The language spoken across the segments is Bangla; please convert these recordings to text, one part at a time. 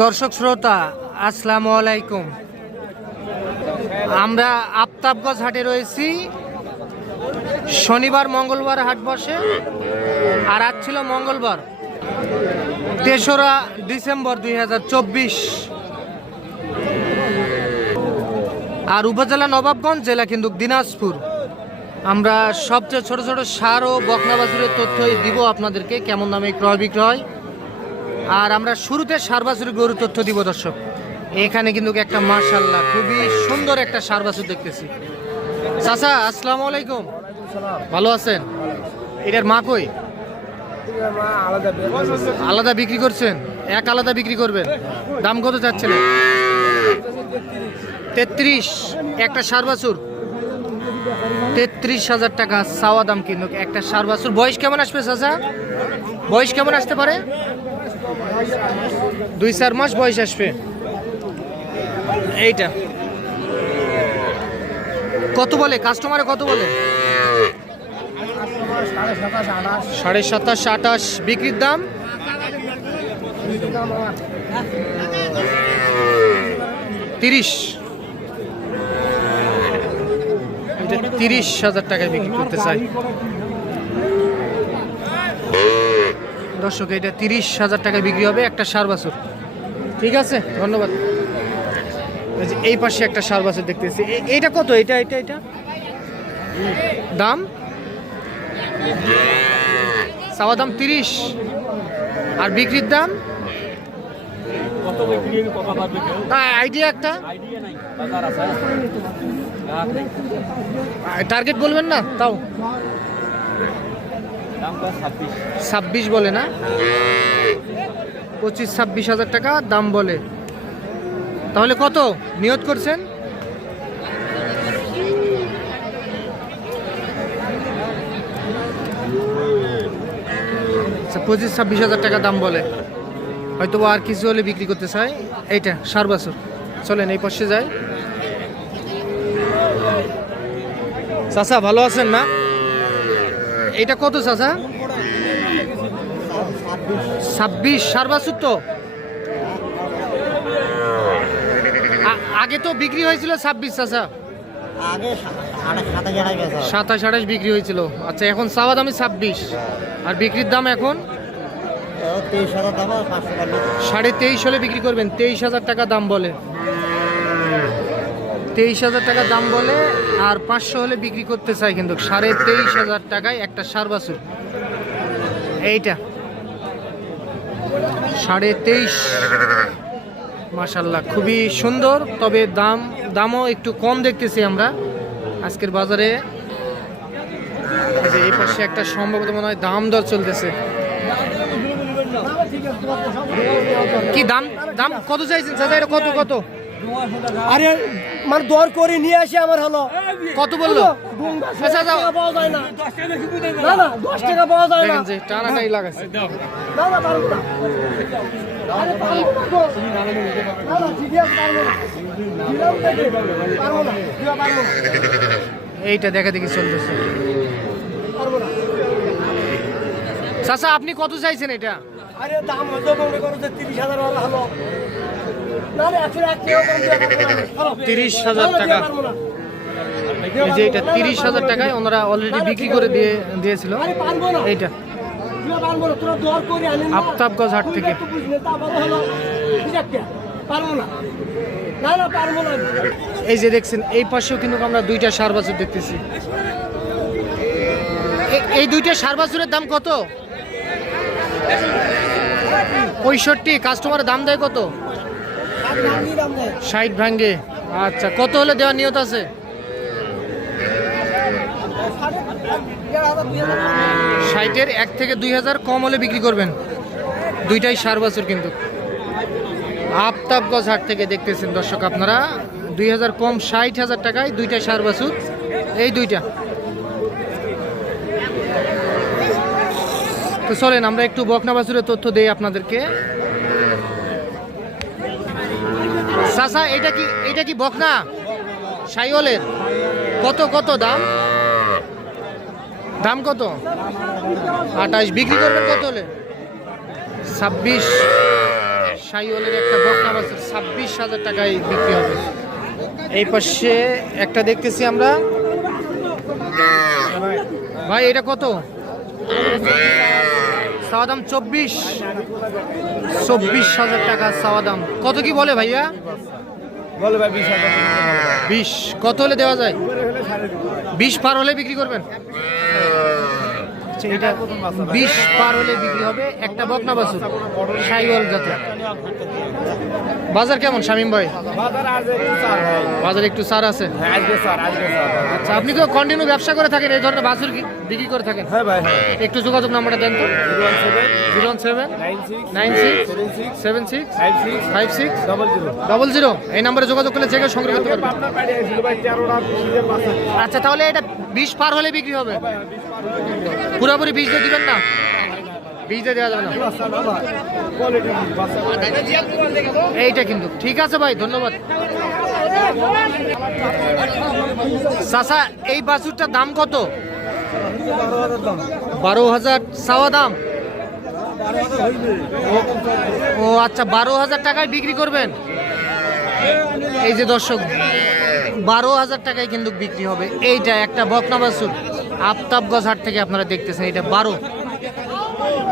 দর্শক শ্রোতা, আসসালামু আলাইকুম। আমরা আফতাবগঞ্জ হাটে রয়েছি। শনিবার, মঙ্গলবার হাট বসে। আর আজ ছিল মঙ্গলবার, তেসরা ডিসেম্বর দুই হাজার চব্বিশ। আর উপজেলা নবাবগঞ্জ জেলা কিন্তু দিনাজপুর। আমরা সবচেয়ে ছোট ছোট সার ও বকনা বাছুরের তথ্যই দিব আপনাদেরকে, কেমন দামে ক্রয় বিক্রয়। আর আমরা শুরুতে সার বাছুরের গরুর তথ্য দিব, দর্শক। এখানে কিন্তু একটা মার্শাল্লাহ খুবই সুন্দর একটা সার বাছুর দেখতেছি। চাচা, আসসালামু আলাইকুম। ভালো আছেন? এটার মা কই? আলাদা বিক্রি করছেন? এক আলাদা বিক্রি করবেন? দাম কত চাচ্ছেন? তেত্রিশ। একটা সার বাছুর তেত্রিশ হাজার টাকা সাওয়া দাম কিন্তু। একটা সার বাছুর বয়স কেমন আসবে, চাচা? বয়স কেমন আসতে পারে? দুই চার মাস বয়স আসবে। এইটা। কত বলে? কাস্টমারে কত বলে? সাড়ে সাতাশ, আঠাশ। বিক্রির দাম? তিরিশ। তিরিশ হাজার টাকায় বিক্রি করতে চাই। দর্শক, এটা তিরিশ হাজার টাকায় বিক্রি হবে একটা সার বাছুর। ঠিক আছে? ধন্যবাদ। এই পাশে একটা সার বাছুর দেখতেছি। এইটা কত? এটা এটা এটা দাম? চাওয়া দাম তিরিশ। আর বিক্রির দাম? আইডিয়া একটা। টার্গেট বলবেন না? তাও। ছাব্বিশ। বলে না? পঁচিশ, ছাব্বিশ হাজার টাকা দাম বলে। তাহলে কত? নিয়ত করছেন? আচ্ছা পঁচিশ, ছাব্বিশ হাজার টাকা দাম বলে। হয়তো আর কিছু হলে বিক্রি করতে চায়। এইটা, সার বছর। চলেন, এই পাশে যাই। চাচা, ভালো আছেন না? এটা কত চাচা? ছাব্বিশ সার বাছুর তো। আগে তো বিক্রি হয়েছিল ছাব্বিশ চাচা। সাতাশ আঠাশ বিক্রি হয়েছিল। আচ্ছা এখন চাওয়া দামি ছাব্বিশ। আর বিক্রির দাম এখন? সাড়ে তেইশ হলে বিক্রি করবেন তেইশ হাজার টাকা দাম বলে। তেইশ হাজার টাকা দাম বলে আর পাঁচশো হলে বিক্রি করতে চাই কিন্তু সাড়ে তেইশ হাজার টাকায় একটা সার বাছুর। এইটা। সাড়ে তেইশ। মাশাল্লাহ খুবই সুন্দর, তবে দাম, দামও একটু কম দেখতেছি আমরা। আজকের বাজারে এই পাশে একটা সম্ভবত মনে হয় দাম দর চলতেছে। কি দাম? দাম কত চাইছেন এটা কত কত? আরে মানে দর করে নিয়ে আসে আমার হলো। কত বলল? আচ্ছা, দাও। পাওয়া যায় না। না না দশ টাকা পাওয়া যায় না। যে টানাটাই লাগাচ্ছে। না না পারব না। আরে পারব না না না ঠিক আছে পারব না। দেখে, পারব না। দিবা পারব না। এইটা দেখা দেখি চলতেছে। পারব না। চাচা আপনি কত চাইছেন এটা? আরে দাম হয়তো মনে করো যে তিরিশ হাজার হলো। একশো এক টাকা কম দিতে পারব না। হলো। 30,000 না, না, টাকা। দিতে পারব না। এই যে এটা তিরিশ হাজার টাকায় ওনারা অলরেডি বিক্রি করে দিয়ে দিয়েছিল এইটা। আফতাবগঞ্জ হাট থেকে। এই যে দেখছেন এই পাশেও কিন্তু আমরা দুইটা সার বাছুর দেখতেছি এই দুইটা সার বাছুরের দাম কত পঁয়ষট্টি কাস্টমারের দাম দেয় কত ষাট ভাঙ্গে। আচ্ছা কত হলে দেওয়ার নিয়ত আছে? ষাটের এক থেকে দুই হাজার কম হলে বিক্রি করবেন। দুইটাই সার বাছুর কিন্তু। আফতাবগঞ্জ হাট থেকে দেখতেছেন দর্শক আপনারা। দুই হাজার কম, ষাট হাজার টাকায় দুইটা সার বাছুর। এই দুইটা। তো চলেন, আমরা একটু বকনা বাছুরের তথ্য দেই আপনাদেরকে। চাচা, এটা কি এটা কি বকনা? সাইওলের কত কত দাম? দাম কত? আঠাশ। বিক্রি করবেন কত হলে? ছাব্বিশ। সাইওয়ালের একটা বকনা বাছুর ছাব্বিশ হাজার টাকায় বিক্রি হবে। এই পাশে একটা দেখতেছি আমরা। ভাই, এটা কত? চাওয়া দাম চব্বিশ চব্বিশ হাজার টাকা সাওয়াদাম কত কি বলে ভাইয়া? বলে ভাই বিশ হাজার। বিশ। কত হলে দেওয়া যায়? বিশ পার হলে বিক্রি করবেন? আচ্ছা, এটা বিশ পার হলে বিক্রি হবে। একটা বকনা বাছুর সাইওয়াল জাতের। বাজার কেমন শামিম ভাই? বাজার একটু সার আছে? হ্যাঁ আচ্ছা আপনি তো কন্টিনিউ ব্যবসা করে থাকেন এই ধরনের বাছুর কি- বিক্রি করে থাকেন? হ্যাঁ ভাই হ্যাঁ। একটু যোগাযোগ নাম্বারটা দেন তো। Zero one seven nine six seven six five six double zero double zero এই নাম্বারে যোগাযোগ করলে যে সংগ্রহ করতে পারবে। আপনার বাড়ি আসছিল ভাই তেরোটা সিজের পাঁচ আচ্ছা তাহলে এটা বিশ পার হলে বিক্রি হবে। পুরোপুরি বীজ দিয়ে দিবেন না? বীজ দিয়ে দেওয়া যাবে না। এইটা কিন্তু। ঠিক আছে ভাই, ধন্যবাদ। চাচা, এই বাছুরটার দাম কত? বারো হাজার সাওয়া দাম। ও আচ্ছা বারো হাজার টাকায় বিক্রি করবেন? এই যে দর্শক বারো হাজার টাকায় কিন্তু বিক্রি হবে। এইটা একটা বকনা বাছুর আফতাবগঞ্জ হাট থেকে আপনারা দেখতেছেন, এটা বারো।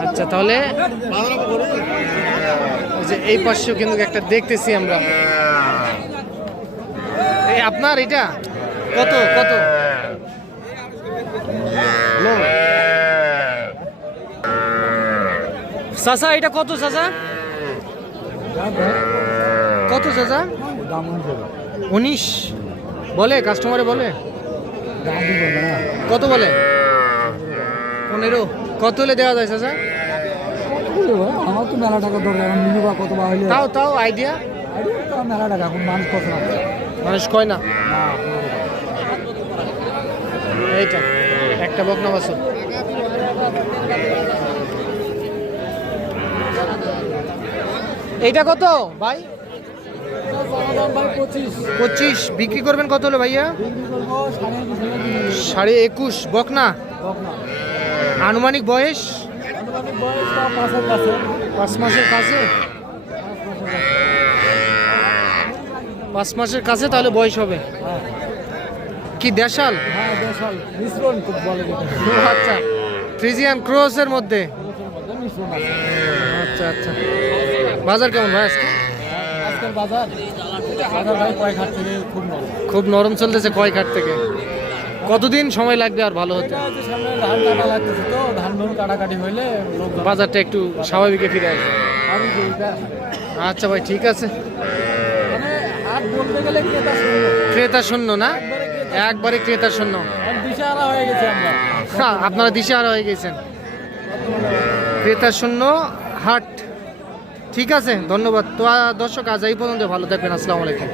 আচ্ছা তাহলে যে এই পাশেও কিন্তু একটা দেখতেছি আমরা। এই আপনার এটা? কত কত? চাচা, এটা কত চাচা? কত চাচা? উনিশ? বলে? কাস্টমারে বলে? কত বলে? পনেরো। কত হলে দেওয়া যায় চাচা? আমার তো মেলা টাকা দরকার কত বা হইলে তাও তাও আইডিয়া মেলা টাকা এখন মানুষ কত মানুষ কয় না? এইটা, একটা বকনা বাছুর। এইটা কত, ভাই? পঁচিশ। বিক্রি করবেন কত হলো ভাইয়া? সাড়ে একুশ। বকনা? আনুমানিক বয়স? পাঁচ মাসের কাছে। পাঁচ মাসের কাছে তাহলে বয়স হবে। কি, দেশাল? আচ্ছা। ফ্রিজিয়ান ক্রসের মধ্যে। আচ্ছা আচ্ছা। বাজার কেমন ভাই আজকে? বাজার? বাজার? ভাই কয়েক হাট থেকে খুব নরম। খুব নরম চলতেছে কয় কাঠ থেকে। কতদিন সময় লাগবে আর ভালো হতে? ধান কাটা লাগতেছে তো ধান ধরুন কাটাকাটি হইলে বাজারটা একটু স্বাভাবিকে ফিরে আসবে। আচ্ছা ভাই ঠিক আছে। মানে হাট ক্রেতা শূন্য। না? একবারে ক্রেতা শূন্য। হয়ে হ্যাঁ, আপনারা দিশেহারা হয়ে গেছেন। ক্রেতা শূন্য হাট ঠিক আছে ধন্যবাদ। তো দর্শক আজ এই পর্যন্ত ভালো থাকবেন। আসসালামু আলাইকুম।